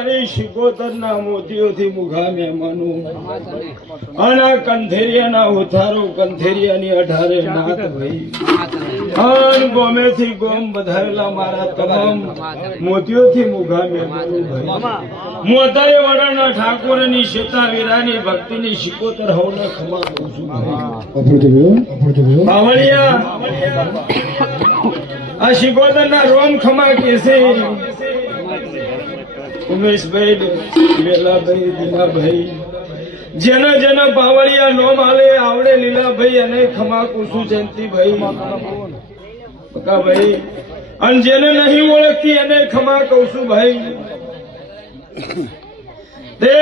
મારી શિકોતરના મોતીઓથી મુખા મહેમાનો અને કંથેરિયાના ઉથારો કંથેરિયાની અઢારે નાથ ભાઈ અન ગોમેથી ગોમ વધારેલા મારા તમામ મોતીઓથી મુખા મહેમાનો ભાઈ મોતાએ વડાના ઠાકોરની સીતા વીરાની ભક્તિની શિકોતર હવને ખમા કરું છું બાવળિયા આ શિકોતરના રોમ ખમા કેસે ઉમેશભાઈ વેલાભાઈ દીનાભાઈ જેના જેના બાવળિયા નો માલે આવડે લીલાભાઈ અને ખમા કુસુ જયંતિભાઈ ભાઈ અને જેને નહીં ઓળખતી એને ખમા કહું છું ભાઈ તે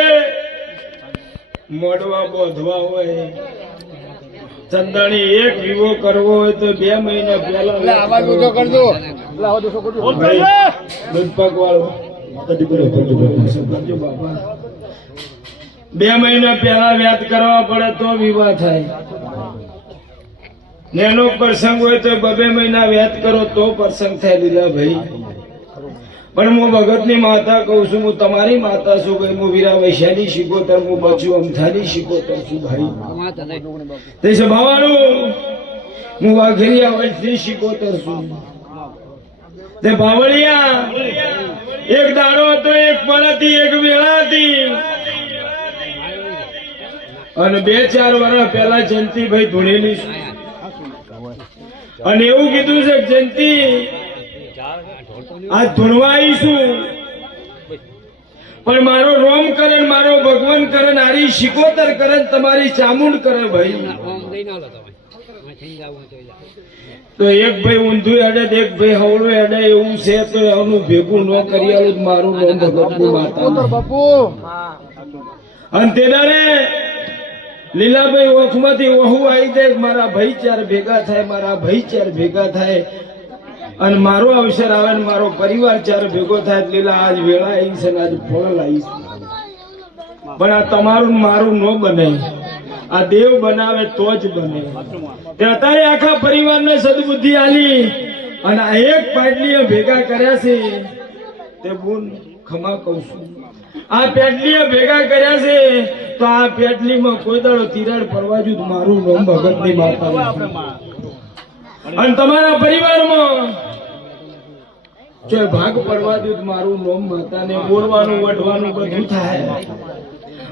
મોડવા બોધવા હોય ચંદાણી એક વિવો કરવો હોય તો 2 મહિના પહેલા દૂધપાક વાળો 2 મહિના પહેલા વ્યાત કરવા પડે તો વિવાહ થાય નેનો પ્રસંગ હોય તો 2 મહિના વ્યાત કરો તો પ્રસંગ થાય લીલા ભાઈ પણ હું ભગતની માતા કહું છું હું તમારી માતા છું ભાઈ હું વીરા વૈશાલી શિકોતર હું બચું અમથાની શિકોતર છું ભાઈ તે સ્વભાવનું હું વાઘેરિયા વંશની શિકોતર છું તે બાવળિયા એક દાડો હતો એક પળથી એક વેળાથી અને 2-4 વર્ષ પહેલા જયંતિભાઈ ધૂણેલી છું અને એવું કીધું છે જયંતિ આ ધૂણવા આવીશું પણ મારો રોમ કરે મારો ભગવાન કરે નારી શિકોતર કરે તમારી ચામુંડ કરે ભાઈ તો એક ભાઈ ઊંધું અડે એક ભાઈ હવળું અડે એવું છે તો એનું ભેગું ન કરી આલું મારું નામ ભગતની માતા અને તેનારે લીલાભાઈ ઓખમાંથી વહુ આવી જાય મારા ભાઈ 4 ભેગા થાય મારા ભાઈ 4 ભેગા થાય અને મારો અવસર આવે ને મારો પરિવાર 4 ભેગો થાય લીલા આજ વેળા આવી છે ને આજ ફળ આવી પણ આ તમારું મારું ન બને આ દેવ બનાવે તો જ બને અત્યારે આખા પરિવારને સદબુદ્ધિ આલી અને આ એક પાટલીએ ભેગા કર્યા છે તે બોલ ખમા કહું છું આ પેટલીએ ભેગા કર્યા છે તો આ પેટલીમાં કોઈ દાડો તિરાડ પડવા જ મારું નામ ભગતની માતા અને તમારા પરિવારમાં જો ભાગ પડવા દઉં મારું નામ માતાને બોલવાનું વઢવાનું બધું થાય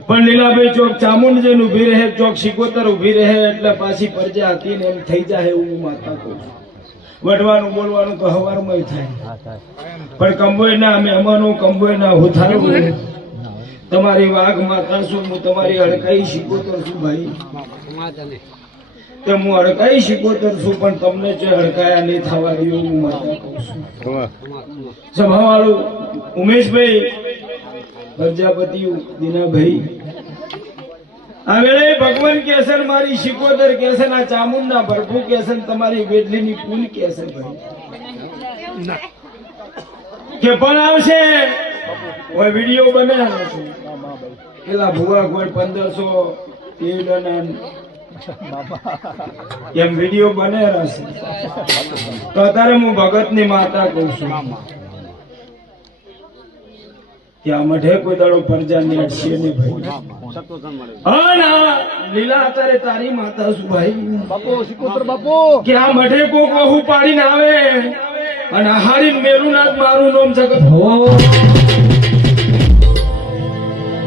પણ લીલાભાઈ ચોક ચામુંડ જઈને ઉભી રહે ચોક શિકોતર ઉભી રહે એટલે પાછી પરજા હતી ને એમ થઈ જાય એવું માતા કહું છું વઢવાનું બોલવાનું તો હવારમાં થાય પણ કંબોય ના મહેમાનો કંબોય ના હુથારું તમારી વાઘ માતા છું હું તમારી હડકાઈ શિકોતર છું ભાઈ તે હું હડકાઈ શિકોતર છું પણ તમને જો હડકાયા નહીં થવા દઉં હું માતા કહું છું સભાવાળું ઉમેશભાઈ પ્રજાપતિ દીનાભાઈ આ વેળે ભગવાન કેસર મારી શિકોતર કેસર આ ચામુંડના ભરપૂર કેસર તમારી વેડલીની કુલ કેસર ભાઈ કે પણ આવશે કોઈ વિડીયો બનાવ્યો છે પેલા ભુવા કોઈ 1500 એમ વિડીયો બનાવ્યા છે તો અત્યારે હું ભગતની માતા કહું છું ત્યાં મઢે કોઈ દાડો પરજા ની અડશે ને ભાઈ હા ના લીલા અત્યારે તારી માતા છું ભાઈ બાપુ શિકોતર બાપુ કે આ મઢે કોક વહુ પાડીને આવે અને હારીને મેરુનાથ મારું નામ જગત હો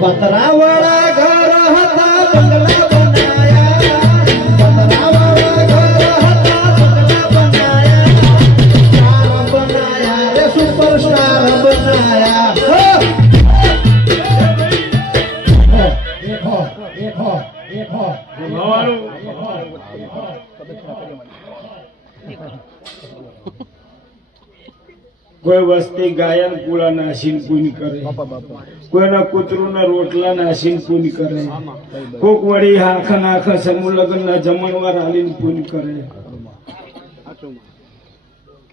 પતરાવાળા ઘર હતા બંગલા બનાયા પતરાવાળા ઘર હતા બંગલા બનાયા સ્ટાર બનાયા રે સુપરસ્ટાર બનાયા દેખો કોઈ વસ્તી ગાયન કુળા નાસીન પૂન કરે કોઈના કૂતરું ના રોટલા નાસીન પૂન કરે કોક વળી આખા આખા સમૂહ લગ્ન ના જમણવાર હાલીને પૂન કરે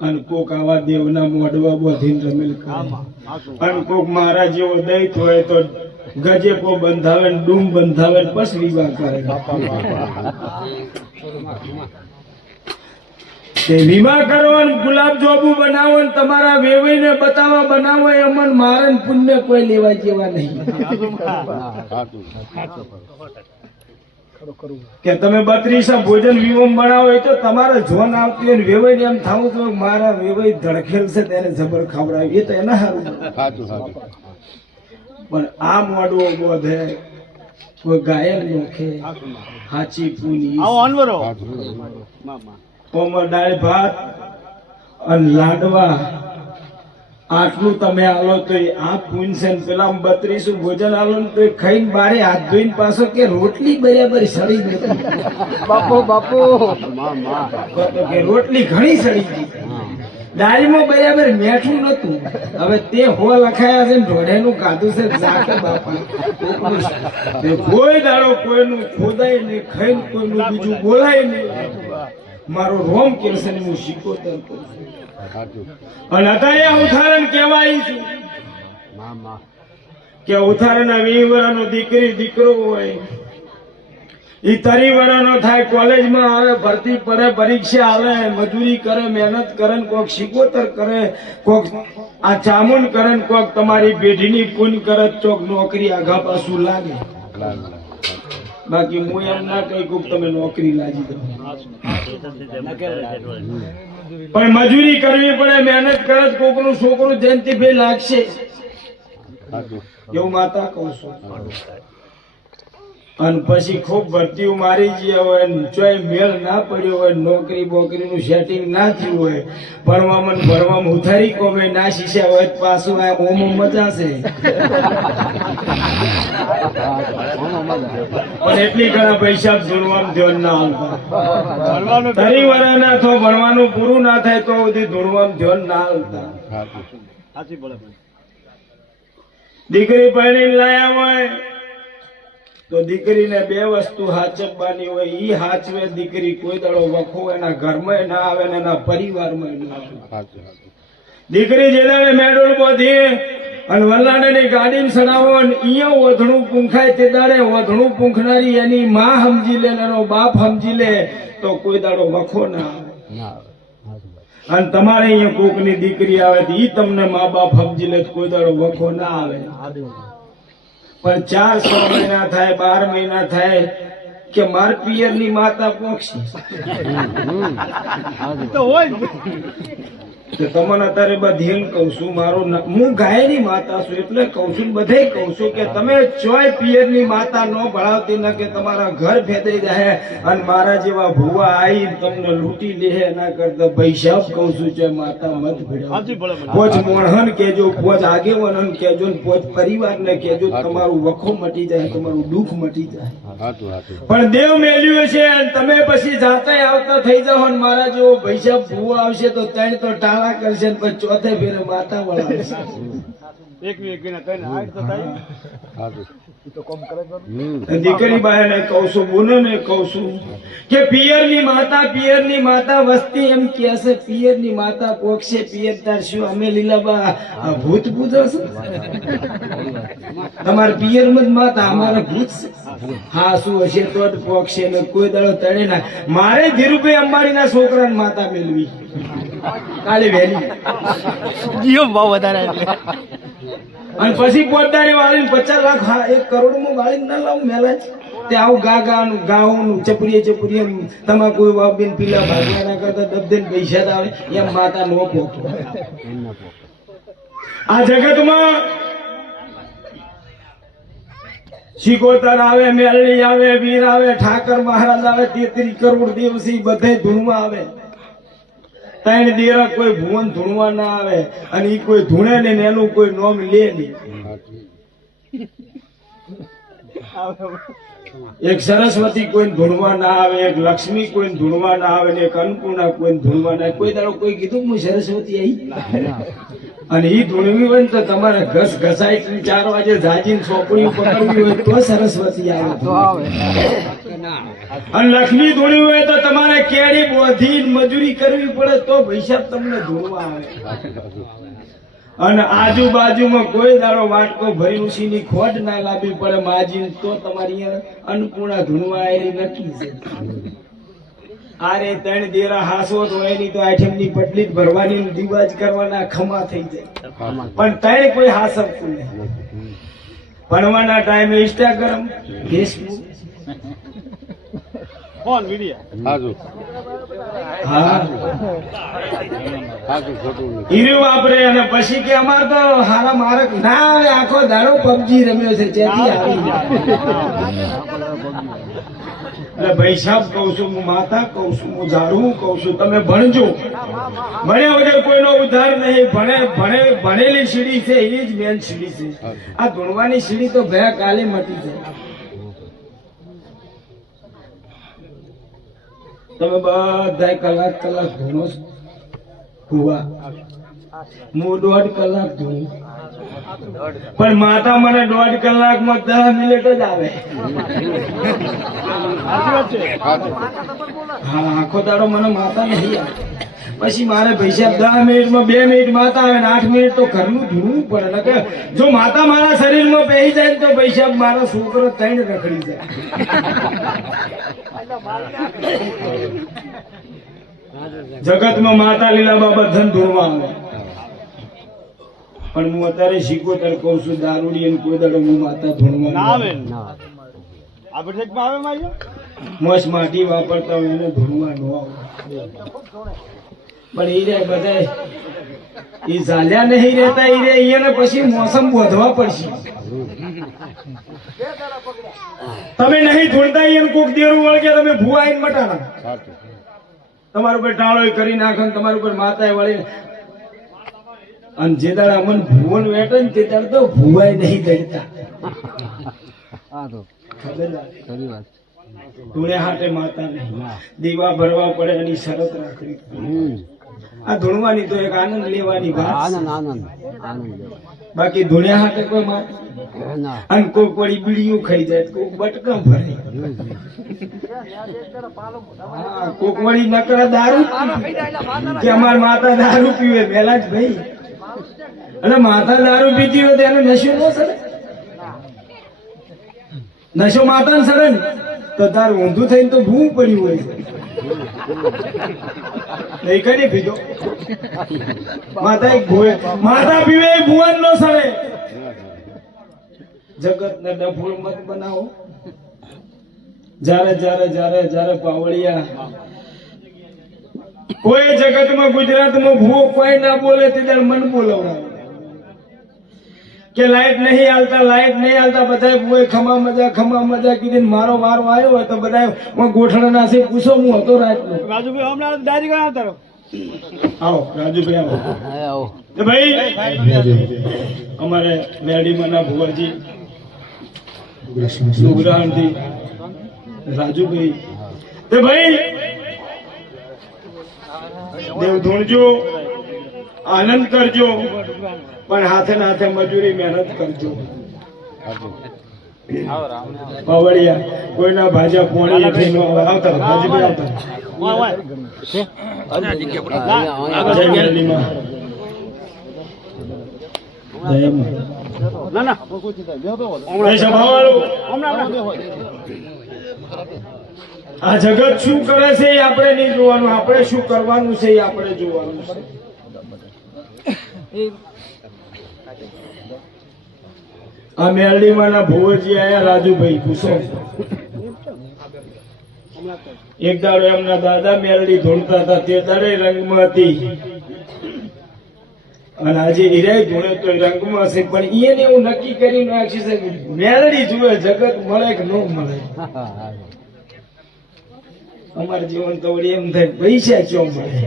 અને કોક આવા દેવના મોઢવા બોધીને રમેલ કરે અને કોક મારા જેવો દૈત હોય તો ગજેપો બંધાવે ડૂમ બંધાવે પછી વિવાહ કરે તે વીમા કરો ને ગુલાબ જોબુ બનાવો ને તમારા વેવાઈને બતાવવા બનાવો એ અમન મારે ને પુણ્ય કોઈ લેવા જેવા નહીં કે તમે 32 ભોજન વિવમ બનાવો એ તો તમારે જોન આવતી હોય વેવાઈને એમ થાવું તો મારા વેવાઈ ધડખેલ છે તેને જબર ખવડાવી એ તો એના સારું પણ આ મોડો બોધે કોઈ ગાયન નોખે હાચી પૂની કોમર દાળ ભાત અને લાડવા આટલું તમે આલો તો આ પૂનસે પેલા 32 ભોજન આલો ને તો ખાઈને બારે હાથ ધોઈને પાછો કે રોટલી બરાબર સડી નથી બાપુ કે રોટલી ઘણી સડી ગઈ દાળમાં બરાબર મેઠું નતું હવે તે હો લખાયા છે ને ઢોઢેનું કાધું છે જાકે બાપા કોઈ દાડો કોઈનું ખોદાય નહીં ખાઈને કોઈનું બીજું બોલાય નહીં મારો રોમ કેસે ને હું શીખોતર કરું અને અત્યારે ઉદાહરણ કહેવાય છું કે ઉદાહરણ 20 વર્ષનો દીકરી દીકરો હોય ઈ 30 વર્ષનો થાય કોલેજમાં આવે ભરતી પડે પરીક્ષા આવે મજૂરી કરે મહેનત કરે ને કોક શીખોતર કરે કોક આ ચામુંડ કરે ને કોક તમારી પેઢીની પૂન કરે ચોક નોકરી આગા પાછું લાગે બાકી હું એમ ના કહી કે તમે નોકરી લાગી દો પણ મજૂરી કરવી પડે મહેનત કરે કોકનું છોકરું જયંતિભાઈ લાગશે એવું માતા કહું છું અને પછી ખૂબ ભરતીઓ મારી ગયા હોય ચોય મેળ ના પડ્યો હોય નોકરી બોકરીનું સેટિંગ ના થયું હોય ભણવામાં ઉધારી કોમે ના શીખ્યા હોય પાછું આ ઓમો મજા છે પણ એટલી ઘણા પૈસા ધૂણવાનું ધ્યાન ના આવતા 30 વર્ષના તો ભણવાનું પૂરું ના થાય તો બધી ધૂણવાનું ધ્યાન ના આવતા દીકરી પરણીને લાયા હોય તો દીકરીને 2 વસ્તુ હાચવવાની હોય ઈ હાચવે દીકરી કોઈ દાડો વખો એના ઘરમાં ના આવે ને એના પરિવારમાં ના આવે દીકરી જે દાડે મેડોલ બોધી અને વલ્લાડની ગાડીને સડાવો ને અહીંયા ઓધણું પૂંખાય તે દાડે ઓધણું પૂંખનારી એની માં સમજી લે એનો બાપ સમજી લે તો કોઈ દાડો વખો ના આવે અને તમારે અહીંયા કોકની દીકરી આવે તો ઈ તમને મા બાપ સમજી લે કોઈ દાડો વખો ના આવે પણ 4-6 મહિના થાય 12 મહિના થાય કે માર પિયરની માતા પોક્ષી તમને અત્યારે બધી એમ કઉ છું મારું હું ગાયની માતા છું એટલે કઉ છું બધે કઉ છું કે તમે ચોય પિયરની માતા ન ભણાવતી ન કે તમારા ઘર ફેદાઈ જાય અને મારા જેવા ભુવા આવી તમને લૂંટી લે એના કરતા પૈસા કઉ છું ચોય માતા મત ભણાવ પોચ મોણહન કેજો પોચ આગેવનન કેજો ને પોચ પરિવારને કેજો તમારું વખો મટી જાય તમારું દુઃખ મટી જાય પણ દેવ મેલ્યું છે તમે પછી જાતે આવતા થઈ જાઓ અને મારા જેવો પૈસા ભુવા આવશે તો ત્રણ તો ટાળા કરશે ને પછી ચોથે ફેરે માતા વળાવશે દીકરી બાને કહું છું બોને કહું છું કે પિયરની માતા વસ્તી એમ કે છે પિયરની માતા પોક્ષે પિયર તાર શું અમે લીલાબા ભૂત પૂજો છે તમારા પિયરમાં જ માતા અમારા ભૂત છે હા શું હશે તો જ પોક્ષે ને કોઈ દાડો તળે ના મારે ધીરુભાઈ અંબાણીના છોકરાને માતા મેળવી કાલે વહેલી જીઓ ભાવ વધારે અને પછી પોતાની વાળીને 50 લાખ 1 કરોડ માં વાળીને ના લાવું મેલા તે આવું ગાનું ગાઉનું ચપડીએ તમાકુ વાબીન પીલા ભાગવાના કરતા દબદન પૈસા આવે એમ માતા નો પોખો આ જગતમાં શિકોતર આવે મેલડી આવે વીર આવે ઠાકર મહારાજ આવે 33 કરોડ દિવસી બધે ધૂણવા આવે 3 દેરા કોઈ ભુવન ધૂણવા ના આવે અને ઈ કોઈ ધૂણે ને એનું કોઈ નોમ લે નહીં એક સરસ્વતી કોઈ ધૂણવા ના આવે એક લક્ષ્મી કોઈ ધૂણવા ના આવે ને એક અન્નપૂર્ણા કોઈ ધૂણવા ના કોઈ દાડો કોઈ કીધું હું સરસ્વતી આવી અને ઈ ધૂણવી હોય તો તમારે ઘસ ઘસાઈ 4 વાગે જાજીને સોપડી પકડવી હોય તો સરસ્વતી આવે અને લક્ષ્મી ધૂણવી હોય તો તમારે કેરી બોધી મજૂરી કરવી પડે તો પૈસા તમને ધૂણવા આવે અને આજુબાજુમાં કોઈ દાડો વાટકો ભરી ઉછીની ખોટ ના લાવવી પડે માજી તો તમારી અન્નપૂર્ણા ધૂણવા આવેલી નક્કી છે આરે ત્રણ દેરા હાસો તો એની તો આઠમની પટલી જ ભરવાની ને દીવાજ કરવાના ખમા થઈ જાય પણ ત્રણ કોઈ હાસવતું નહીં ભણવાના ટાઈમે ઇન્સ્ટાગ્રામ ફેસબુક હા હીરો વાપરે અને પછી કે અમાર તો હારા મારક ના આવે આખો દાડો પબજી રમ્યો છે ત્યાંથી આવી એટલે ભાઈ સાહેબ કહું છું હું માતા કહું છું હું ઝાડવું કહું છું તમે ભણજો ભણ્યા વગર કોઈનો ઉદ્ધાર નહીં ભણેલી સીડી છે એ જ મેન સીડી છે આ ધૂણવાની સીડી તો ભયા કાલે મટી જાય તમે બધા કલાક ધૂણો છો કુવા હું 1.5 કલાક ધૂણું પણ માતા મને 1.5 કલાકમાં 10 મિનિટ જ આવે હા આખો દાડો મને માતા નહીં આવે પછી મારે પૈસા 10 મિનિટમાં 2 મિનિટ માતા આવે ને 8 મિનિટ તો ઘરનું ધૂણવું પડે ને કે જો માતા મારા શરીરમાં બેસી જાય ને તો પૈસા મારા છોકરો 3 રખડી જાય જગતમાં માતા લીલા બાબા ધન ધૂણવા આવે પણ હું અત્યારે શીખોતર કહું છું દારૂડી અને કોઈ દાડો હું માતા ધૂણવા મોસ માટી વાપરતા હોય એને ધૂણવા ન આવે પણ એ રે બધા એ ઝાલ્યા નહીં રહેતા એ રે એને પછી મોસમ બોધવા પડશે તમે નહીં ધૂણતા એને કોક દેરું વળગે તમે ભૂવા આઈને મટાના તમારા ઉપર ટાળો કરી નાખે તમારા ઉપર માતા વળી અને જે દાડા અમન ભુવન વેટે ને તે દાડે તો ભુવાય નહીં દડતા ધૂણે હાટે માતા નહીં દીવા ભરવા પડે એની શરત રાખવી આ ધૂણવાની તો એક આનંદ લેવાની વાત બાકી ધૂણ્યા હાટે કોઈ માતા અને કોક વળી બીડીયું ખાઈ જાય કોક બટકા ભરે કોક વળી નકરા દારૂ કે અમાર માતા દારૂ પીવે પેલા જ ભાઈ અને માતા દારૂ પીતી હોય તો એનો નશો ન સડે નશો માતા ને સડે ને તો તારું ઊંધું થઈને તો ભૂ પડ્યું હોય છે કઈ પીધો માતા એક ભૂવે માતા પીવે એ ભુવન નો સડે જગત ને ડફોળ મત બનાવો જ્યારે પાવળિયા કોઈ જગતમાં ગુજરાતમાં ભૂવો કોઈ ના બોલે તે મન બોલવડાવે કે લાઈટ નહીં હાલતા બધા ભૂવે ખમા મજા કીધી મારો વારો આવ્યો હોય તો બધા ગોઠણ ના છે પૂછો હું હતો રાતનો રાજુભાઈ હમણાં ડાયરી આવતા આવો રાજુભાઈ આવો ભાઈ અમારે મેડીમાં ના ભુવાજી સુગ્રહણથી રાજુભાઈ તે ભાઈ દેવ ધૂણજો આનંદ કરજો પણ હાથે ને હાથે મજૂરી મહેનત કરજો પાવડિયા કોઈના ભાજા પોણી આવતા રાજુભાઈ આ જગત શું કરે છે એ આપણે નહીં જોવાનું આપણે શું કરવાનું છે એ આપણે જોવાનું છે આ મેરડીમાં ના ભુવજી આયા રાજુભાઈ પૂછો એક દાડો એમના દાદા મેરડી ધૂણતા હતા તે દાડે રંગમાં હતી અને આજે હીરાય ધૂણે તો રંગમાં છે પણ એને એવું નક્કી કરી નાખ્યું છે કે મેરડી જુએ જગત મળે કે ન મળે અમારું જીવન તો વળી એમ થાય પૈસા ચો મળે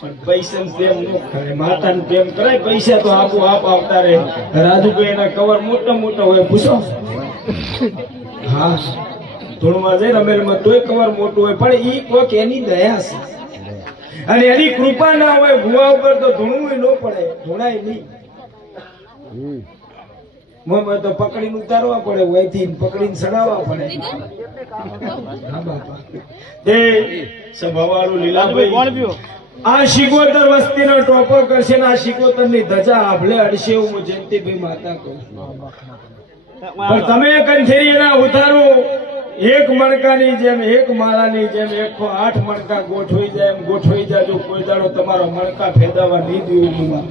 પણ પૈસા પ્રેમ ન કરે માતા ને પ્રેમ કરાય પૈસા તો આપો આપ આવતા રહે રાજુભાઈ એના કવર મોટા હોય પૂછો હા ધૂણમાં જઈ રમેલમાં તોય કવર મોટું હોય પણ ઈ કોક એની દયા છે અને એની કૃપા ના હોય ભુવા ઉપર તો ધૂણવું ન પડે ધૂણાય નહીં મોમાં તો પકડીને ઉતારવા પડે વયથી પકડીને સડાવવા પડે હા બાપા તે સભાવાળું લીલાભાઈ આ શિકોતર વસ્તીનો ટોપો કરશે ને આ શિકોતર ની ધજા આભલે અડશે એવું હું જયંતિભાઈ માતા કહું પણ તમે કંઠેરી ના ઉતારો એક મણકાની જેમ એક માળાની જેમ 108 મણકા ગોઠવાઈ જાય એમ ગોઠવાઈ જાજો. કોઈ દાડો તમારો મણકા ફેદાવા નહીં દેવું.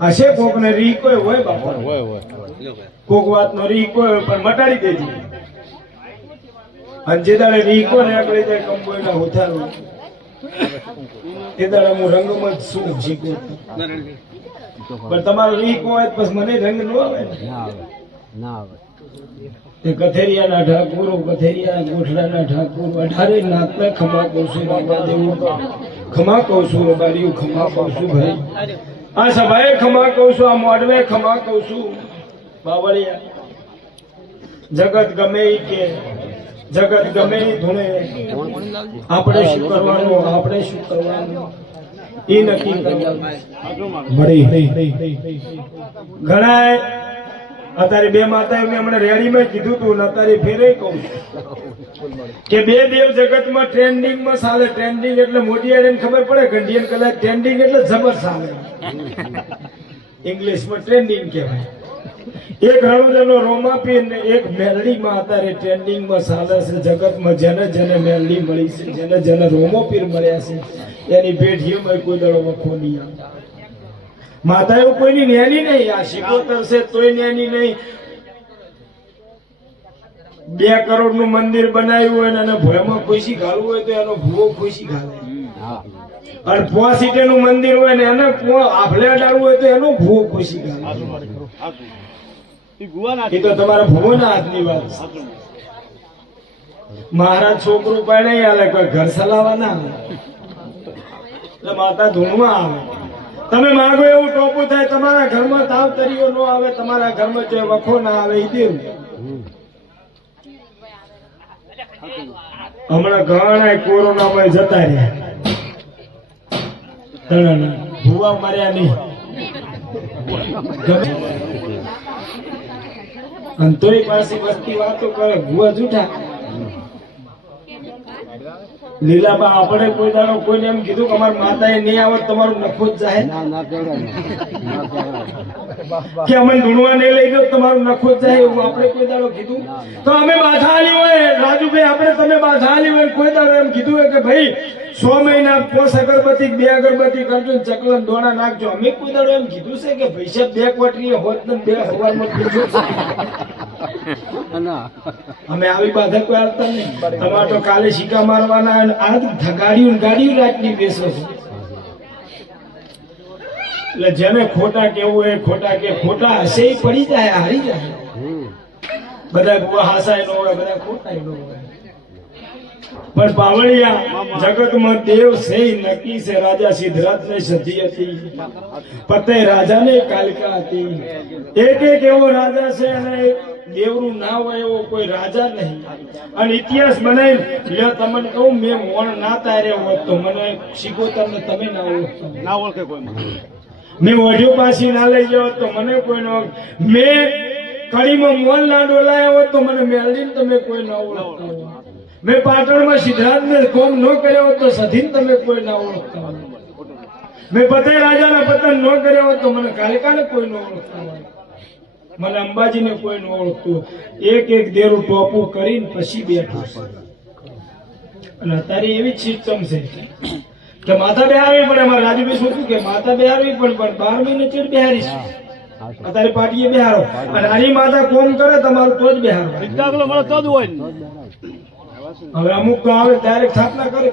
હશે કોક ને રીકો હોય બાપા, કોક વાત નો રીકો હોય પણ મટાડી દેજો. અને જે દાડે રીકો ને આગળ જાય કંબોય ના ઉથારું એ દાડે હું રંગમાં જ શું શીખું. પણ તમારો રીકો હોય તો પછી મને રંગ ન આવે ને. તે કથેરિયાના ઠાકુરો, કથેરિયા ગોઠડાના ઠાકુર, 18 નાતના ખમા કહું છું બાપા દેવું, ખમા કહું છું બારીઓ, ખમા કહું છું ભાઈ, આ સભાએ ખમા કહું છું, આ મોડવે ખમા કહું છું. બાવળિયા જગત ગમે ઈ કે જગત ગમે ઈ ધૂણે, આપણે શું કરવાનું, આપણે શું કરવાનું એ નક્કી કરવાનું. ઘણા અત્યારે બે માતા મેં હમણાં રેડીમાં કીધું તું ને અત્યારે ફેરે કહું કે બે દેવ જગતમાં ટ્રેન્ડિંગમાં ચાલે. ટ્રેન્ડિંગ એટલે મોટી આડે ખબર પડે, ગંડિયન કલાક ટ્રેન્ડિંગ એટલે જબર ચાલે. ઇંગ્લિશમાં ટ્રેન્ડિંગ કહેવાય. એક રણુજાનો રોમાપી ને એક મેલડીમાં અત્યારે ટ્રેન્ડિંગમાં ચાલે છે જગતમાં. જેને જેને મેલડી મળી છે, જેને જેને રોમોપીર મળ્યા છે, એની પેઢીઓમાં કોઈ દડો વખો નહીં આવે. માતા એવું કોઈની નેની નહીં. આ શિકોતર છે તોય નેની નહીં. 2 કરોડ નું મંદિર બનાવ્યું હોય ને ભોયમાં ખુશી ઘાલવું હોય તો એનો ભૂવો ખુશી ઘાલે. અને 5 સીટે નું મંદિર હોય ને એને આભલે અડાડવું હોય તો એનો ભૂવો ખુશી ઘાલે. એ તો તમારા ભૂવોના હાથની વાત છે. મહારાજ છોકરું પણ નહીં હાલે, કોઈ ઘર ચલાવવા ના આવે એટલે માતા ધૂણમાં આવે. તમે માગો એવું ટોપું થાય. તમારા ઘરમાં તાવ તરીઓ ન આવે, તમારા ઘરમાં જો વખો ના આવે એ દેવું. હમણાં ઘણા કોરોનામાં જતા રહ્યા, ભૂવા મર્યા નહીં. અને તોય પાછી વસ્તી વાતો કરે ભૂવા જૂઠા. લીલાબા આપણે કોઈ દાડો કોઈને એમ કીધું કે અમારી માતાએ નહીં આવત તમારું નફો જ જાય કે અમે ઢૂંઢવા નહીં લઈ ગયો તમારું નફો જ જાય એવું આપણે કોઈ દાડો કીધું? તો અમે બાધા આલી હોય રાજુભાઈ, આપણે તમે બાધા આલી હોય કોઈ દાડો એમ કીધું હોય કે ભાઈ 100 મહિના 5 અગરબત્તી 2 અગરબત્તી કરજો, ચકલન દોણા નાખજો? અમે કોઈ દાડો એમ કીધું છે કે પૈસા 2 કોટરી હોત ને 2 હવારમાં પીજો? અમે આવી બાધા કોઈ આવતા નહીં. તમારે તો કાલે સિક્કા મારવાના, આ ગાડીઓ રાખની બેસો છો. એટલે જેને ખોટા કેવું હોય ખોટા કે, ખોટા હશે એ પડી જાય, હારી જાય. બધા ગુવા હાસાય ન હોય, બધા ખોટા ન હોય. પણ બાવળિયા જગતમાં દેવ છે નક્કી છે. રાજા સિદ્ધરાજ ને સતી હતી, પતે રાજા ને કાલિકા હતી. એક એવો રાજા છે અને દેવરું ના હોય એવો કોઈ રાજા નહીં. અને ઇતિહાસ બનાવી લ્યો. તમને કહું મેં મોણ ના તાર્યો હોત તો મને શીખોતર ને તમે ના ઓળખે કોઈ. મેં વઢ્યો પાછી ના લઈ ગયો તો મને કોઈ નો. મેં કડીમાં મોન ના ડોલાયો હોત તો મને મેળવીને તમે કોઈ ના ઓળખતા. મેં પાટણમાં સિદ્ધરાજ ને કોમ ન કર્યો હોત તો સધીન તમે કોઈ ના ઓળખતા. મેં પતે રાજાના પતન ન કર્યો હોત તો મને કાલિકાને કોઈ ન ઓળખતા. મને અંબાજીને કોઈ ન ઓળખતું. એક દેરું ટોપું કરીને પછી બેઠું. અને અત્યારે એવી જ સિસ્ટમ છે કે માથા બેહારવી પડે. અમારે રાજુભાઈ શું કે માથા બેહારવી પણ 12 મહિને ચેડ બેહારીશ. અત્યારે પાટીએ બેહારો અને આની માથા કોમ કરે તમારું તો જ બેહારો. હવે અમુક તો આવે ડાયરેક્ટ સ્થાપના કરે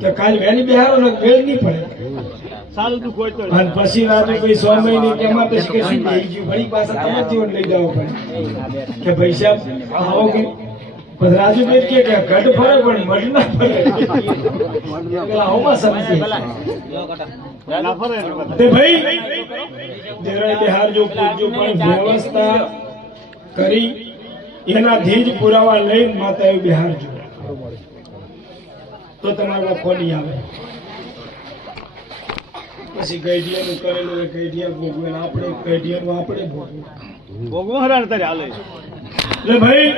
કે કાલ વહેલી બેહારો ને વેળ નહીં પડે. અને પછી રાજુભાઈ 100 મહિને કે અમારે શું થઈ ગયું વળી પાછા તમે જીવન લઈ જવો પડે કે ભાઈ સાહેબ આવો કે. પછી રાજુભાઈ કે ઘટ ફરે પણ મઢ ના ફરે. આવું સમજે તે ભાઈ દેરાય બિહાર જો પૂજ્યો પણ વ્યવસ્થા કરી એનાથી જ પુરાવા લઈને માતાએ બિહાર જો તો તમારા ખોલી આવે. પછી ગઈઢિયાનું કરેલું હોય ગઈઢિયા ભોગવે, આપણે ગઈઢિયાનું આપણે ભોગવું હરાણ તારે હાલે. એટલે ભાઈ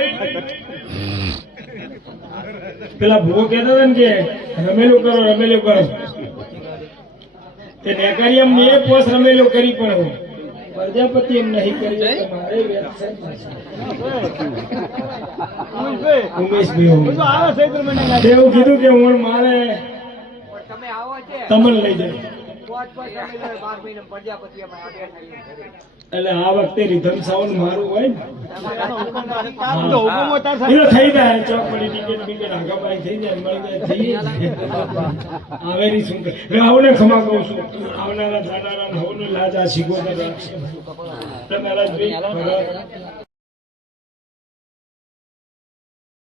પેલા ભૂવો કહેતા હતા ને કે રમેલું કરો રમેલું કરો. તે નેકારિયમ એ પોસ રમેલું કરી પણ પ્રજાપતિ એમ નહીં કર્યું તો મારે વેબસાઇટ ઉમેશભાઈ એવું કીધું કે હું મારે તમને લઈ જાય એટલે આ વખતે રીધમ સાઉન્ડ મારું હોય ને એનો થઈ જાય ચોકડી ટિકિટ બિકિટ આગાબાઈ થઈ જાય મળી જાય થઈ જાય આવેરી શું કરે રાહુલને ખમા કહું છું આવનારા જાનારા હવનું લાજ આ શીખો રાખશે તમારા